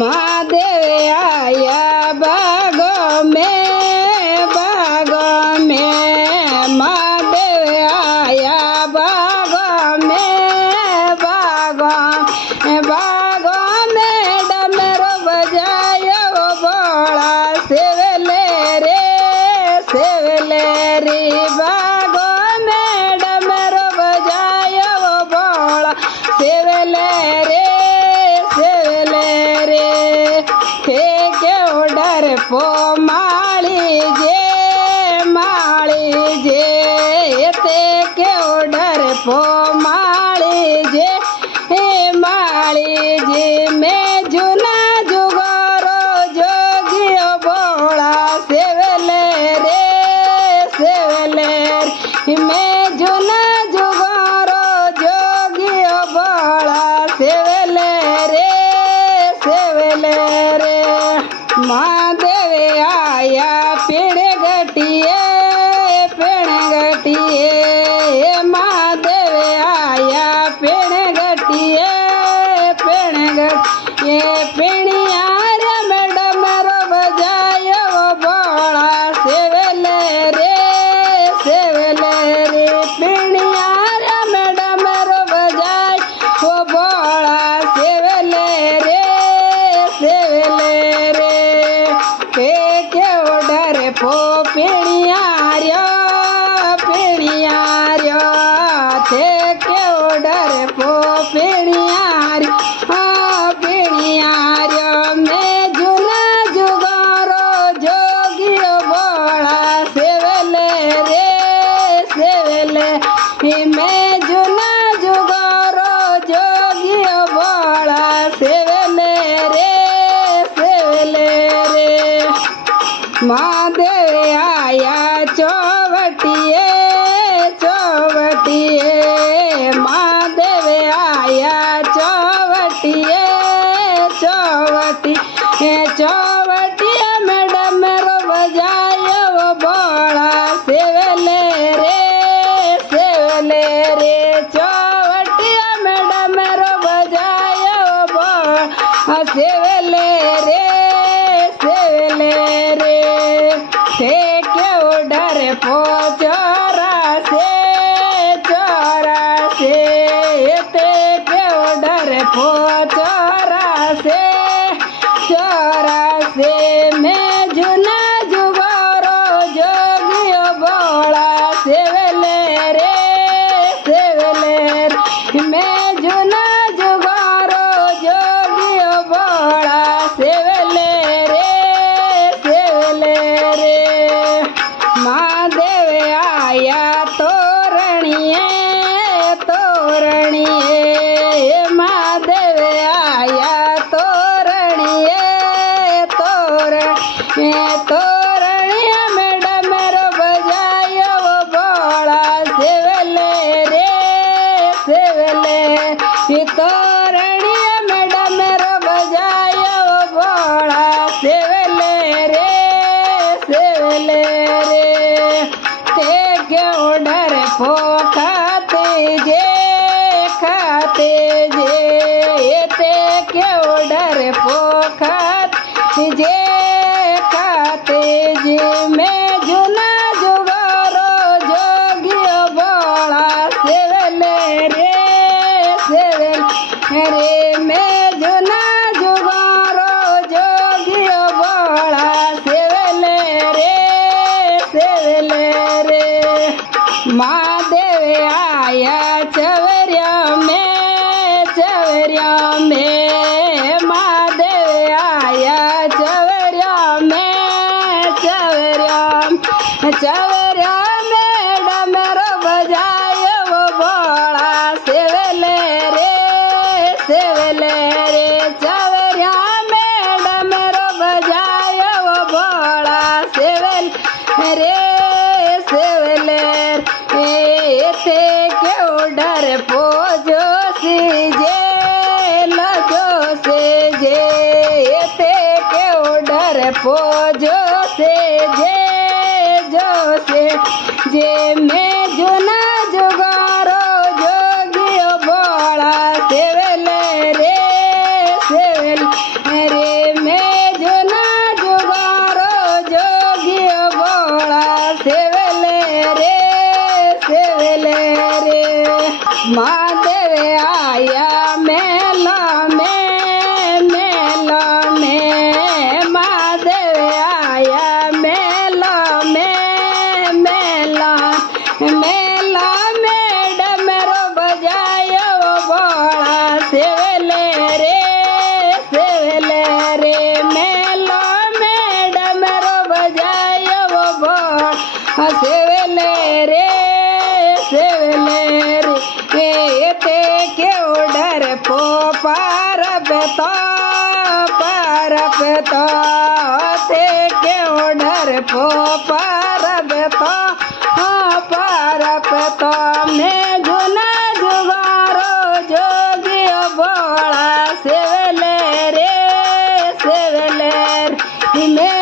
महादेव आया बागों में महादेव आया बागों में डमरू बजायो बोला सेवले रे बागों में डमरू बजायो बोला सेवले रे के डर पो माली जे ते के डर पो माली जे मैं जुना जुगारो जोगियो बोला सेवले रे मैं जुना जुगारो जोगियो बोला सेवले रे महादेव आया पेड़ गटिए महादेव आया पेड़ गटिए पेड़ियार में डमरू बजायो बोला सेवले रे पेड़ियार में डमरू बजायो बोला सेवले रे के डर पो पेड़ियार्यो थे के डर पो पेड़ियार्यो मैं जुना जुगारो जोगियो बोला सेवले रे मैं जुना जुगारो जोगियो बोला सेवले रे महादेव आया चौवटिए महादेव आया चौवटिए में डमरू बजायो बोला सेवले रे चौवटिए में डमरू बजायो बोला सेवले रे के डर पो चोरा से ते के डर पो चोरा से मैं जुना जुगारो जोगियो बोला सेवले रे मैं जुना जुगारो जोगियो बोला सेवले रे महादेव आया तोरणिए महादेव आया तोरणिए में डमरू बजायो बोला सेवले रे तोरणिए में डमरू बजायो बोला सेवले रे ते क्यों डर पो खाते जे ते क्यों डर पो खाते जे मैं जुना जुगारो जोगियो बोला सेवले रे मैं जुना जुगारो जोगियो बोला सेवले रे महादेव आया चवरिया में महादेव आया चवरिया में डमरू बजायो बोला सेवले रे चवरिया में डमरू बजायो बोला सेवले थे क्यों डर पो जो थे क्यों डर पो जो जे मैं जुना जुगारो जोगियो बोला सेवले रे पे तो ते क्यों डर पो पर पे तो हाँ पर पे तो मैं जुना जुगारो जोगियो बोला सेवले रे मैं